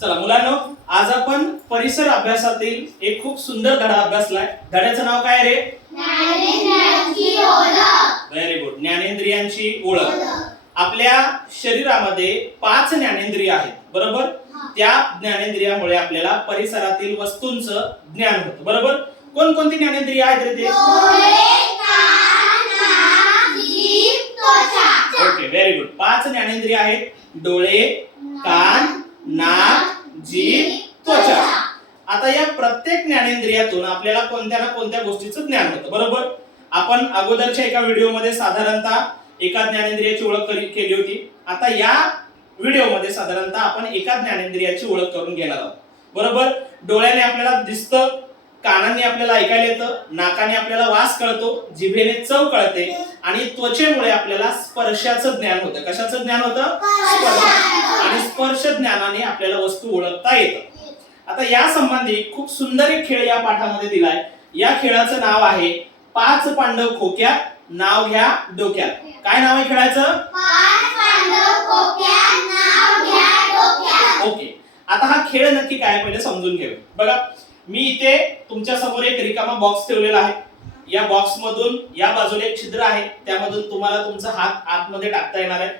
चला मुलांनो आज आपण परिसर अभ्यासातील एक खूप सुंदर धडा अभ्यासलाय. धड्याचं नाव काय रे? व्हेरी गुड ज्ञानेंद्रियांची ओळख. आपल्या शरीरामध्ये पाच ज्ञानेंद्रिय आहेत बरोबर? त्या ज्ञानेंद्रियामुळे आपल्याला परिसरातील वस्तूंचं ज्ञान होतं बरोबर? कोणकोणती ज्ञानेंद्रिय आहेत रे ते? ओके व्हेरी गुड पाच ज्ञानेंद्रिय आहेत. डोळे कान नाक जी त्वचा. आता या प्रत्येक ज्ञानेंद्रियातून आपल्याला कोणत्या ना कोणत्या गोष्टीचं ज्ञान होतं बरोबर? आपण अगोदरच्या एका व्हिडिओमध्ये साधारणतः एका ज्ञानेंद्रियाची ओळख केली होती. आता या व्हिडिओमध्ये साधारणतः आपण एका ज्ञानेंद्रियाची ओळख करून घेणार आहोत. बरोबर? डोळ्याने आपल्याला दिसतं कानाने आपल्याला ऐकायला येतं नाकाने आपल्याला वास कळतो जिभेने चव कळते आणि त्वचेमुळे आपल्याला स्पर्शाचं ज्ञान होतं. कशाचं ज्ञान होतं? स्पर्श. आणि स्पर्श ज्ञानाने आपल्याला वस्तू ओळखता येतं. आता या संबंधी खूप सुंदर एक खेळ या पाठामध्ये दिलाय. या खेळाचं नाव आहे पाच पांडव खोक्यात नाव घ्या डोक्यात. काय नाव आहे खेळाचं? ओके. आता हा खेळ नक्की काय पहिले समजून घेऊ बघा मी इथे तुमच्यासमोर एक रिकामा बॉक्स ठेवलेला आहे. या बॉक्स मधून या बाजूला एक छिद्र आहे. त्यामधून तुम्हाला तुमचा हात आतमध्ये टाकता येणार आहे.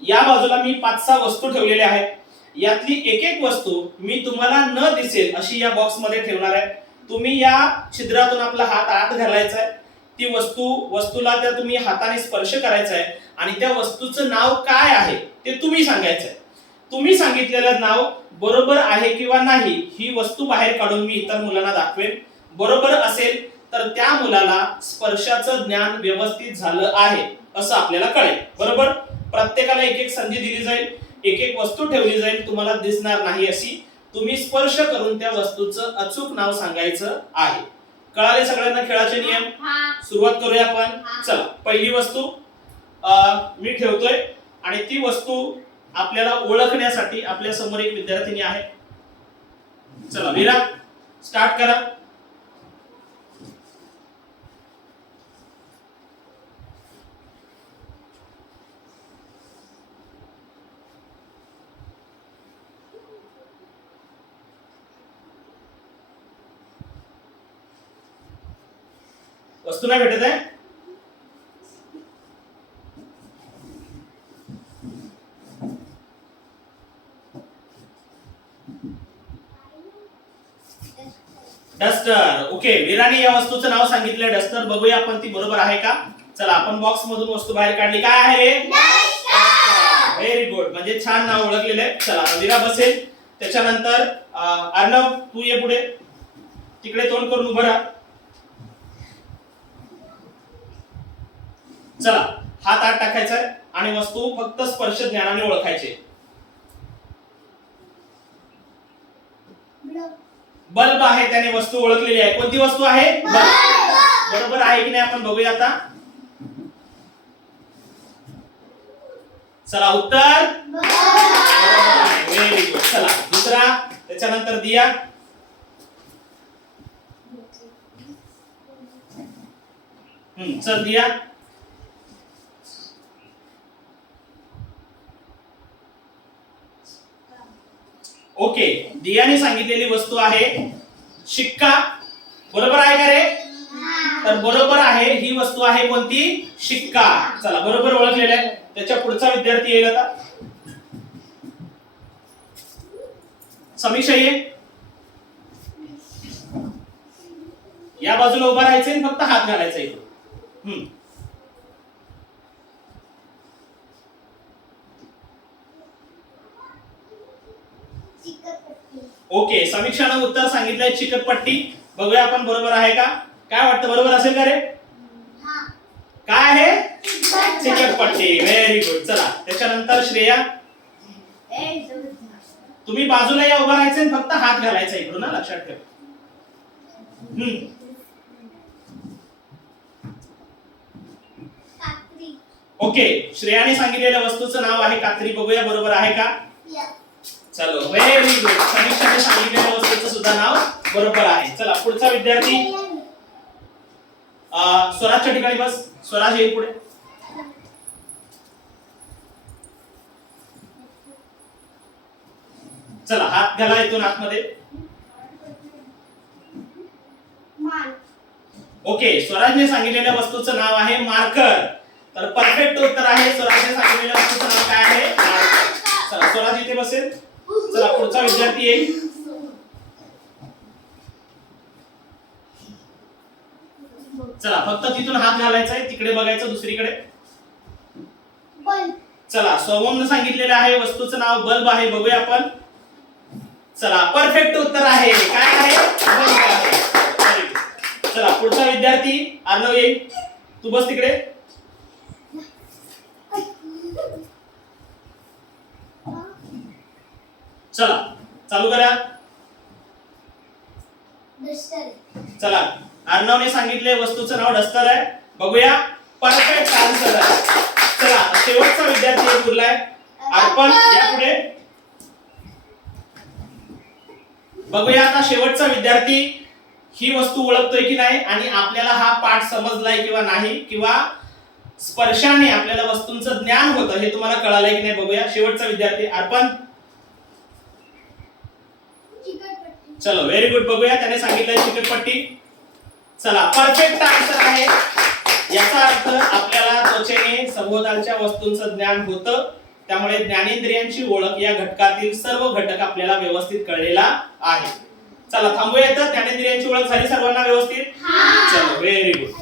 या बाजूला मी पाच सहा वस्तू ठेवलेल्या आहेत. यातली एक एक वस्तू मी तुम्हाला न दिसेल अशी या बॉक्समध्ये ठेवणार आहे. तुम्ही या छिद्रातून आपला हात आत घालायचा आहे. ती वस्तू वस्तूला त्या तुम्ही हाताने स्पर्श करायचा आहे. आणि त्या वस्तूचं नाव काय आहे ते तुम्ही सांगायचं आहे. तुम्ही सांगितलेलं नाव बरोबर आहे किंवा नाही ही वस्तू बाहेर काढून मी इतर मुलांना दाखवेन. बरोबर असेल तर त्या मुलाला स्पर्शाचं ज्ञान व्यवस्थित झालं आहे असं आपल्याला कळेल. बरोबर? प्रत्येकाला एक एक संधी दिली जाईल एक एक वस्तू ठेवली जाईल तुम्हाला दिसणार नाही अशी. तुम्ही स्पर्श करून त्या वस्तूचं अचूक नाव सांगायचं आहे. कळाले सगळ्यांना खेळाचे नियम? सुरुवात करूया आपण. चला पहिली वस्तू अं, मी ठेवतोय. आणि ती वस्तू आपल्याला ओळखण्यासाठी आपल्यासमोर एक विद्यार्थिनी आहे. चला मीरा स्टार्ट करा. वस्तू नाही भेटत आहे? डस्टर. ओके वीराने या वस्तूचं नाव सांगितलंय डस्टर. बघूया आपण ती बरोबर आहे का? चला आपण बॉक्स मधून वस्तू बाहेर काढली. काय आहे? व्हेरी गुड म्हणजे छान नाव ओळखलेलं आहे. चला वीरा बसेल. त्याच्यानंतर अर्णव तू ये पुढे. तिकडे तोंड करून उभं राहा. चला हात आत टाकायचा आहे आणि वस्तू फक्त स्पर्श ज्ञानाने ओळखायचे बल्ब आहे त्याने वस्तू ओळखलेली आहे. कोणती वस्तू आहे? बरोबर आहे की नाही आपण बघूया आता. चला उत्तर. व्हेरी गुड चला. दुसरा. त्याच्यानंतर दिया. हम्म चल दिया. ओके दियाने सांगितलेली वस्तू आहे शिक्का. बरोबर आहे का रे? तर बरोबर आहे ही वस्तू आहे कोणती? शिक्का. चला बरोबर ओळखलेलं आहे. त्याच्या पुढचा विद्यार्थी येईल आता. समीक्षा ये. या बाजूला उभा राहायचं आणि फक्त हात घालायचा इथं हम्म. ओके समीक्षानं उत्तर सांगितलंय चिकटपट्टी. बघूया आपण बरोबर आहे का? काय वाटतं बरोबर असेल का रे? काय आहे? चिकटपट्टी. व्हेरी गुड चला त्याच्यानंतर श्रेया. तुम्ही बाजूला या उभा राहायचं फक्त हात घालायचा इकडून ना लक्षात ठेव. हम्म. ओके श्रेयाने सांगितलेल्या वस्तूचं नाव आहे कात्री. बघूया बरोबर आहे का? चलो व्हेरी गुड समीक्षाने सांगितलेल्या वस्तूचं सुद्धा नाव बरोबर आहे. चला पुढचा विद्यार्थी. स्वराजच्या ठिकाणी बस. स्वराज येईल पुढे. चला हात घाला इथून आतमध्ये. ओके स्वराजने सांगितलेल्या वस्तूचं नाव आहे मार्कर. तर परफेक्ट उत्तर आहे स्वराजने सांगितलेल्या वस्तूचं नाव काय आहे? स्वराज इथे बसेल. चला पुढचा विद्यार्थी येईल. चला फक्त तिथून हात घालायचा आहे तिकडे बघायचं दुसरीकडे. चला सोममनं सांगितलेलं आहे वस्तूचं नाव बल्ब आहे बघूया आपण. चला परफेक्ट उत्तर आहे. काय आहे. चला पुढचा विद्यार्थी अर्णव येईल. तू बस तिकडे. चला चालू करा. चला अर्णवने सांगितले वस्तूचं नाव डस्टर आहे. बघूया परफेक्ट आन्सर आहे. चला शेवटचा विद्यार्थी एक उरलाय. अर्पण या पुढे. बघूया आता शेवटचा विद्यार्थी ही वस्तू ओळखतोय की नाही आणि आपल्याला हा पाठ समजलाय किंवा नाही किंवा स्पर्शाने आपल्याला वस्तूंचं ज्ञान होतं हे तुम्हाला कळालंय की नाही बघूया. शेवटचा विद्यार्थी अर्पण चिकटपट्टी चलो व्हेरी गुड बघूया त्याने सांगितलंय चिकटपट्टी चला परफेक्ट आन्सर आहे. याचा अर्थ आपल्याला त्वचेने सभोवतालच्या वस्तूंचं ज्ञान होतं. त्यामुळे ज्ञानेंद्रियांची ओळख या घटकातील सर्व घटक आपल्याला व्यवस्थित कळलेला आहे. चला थांबूया इथं. ज्ञानेंद्रियांची ओळख झाली सर्वांना व्यवस्थित? चलो व्हेरी गुड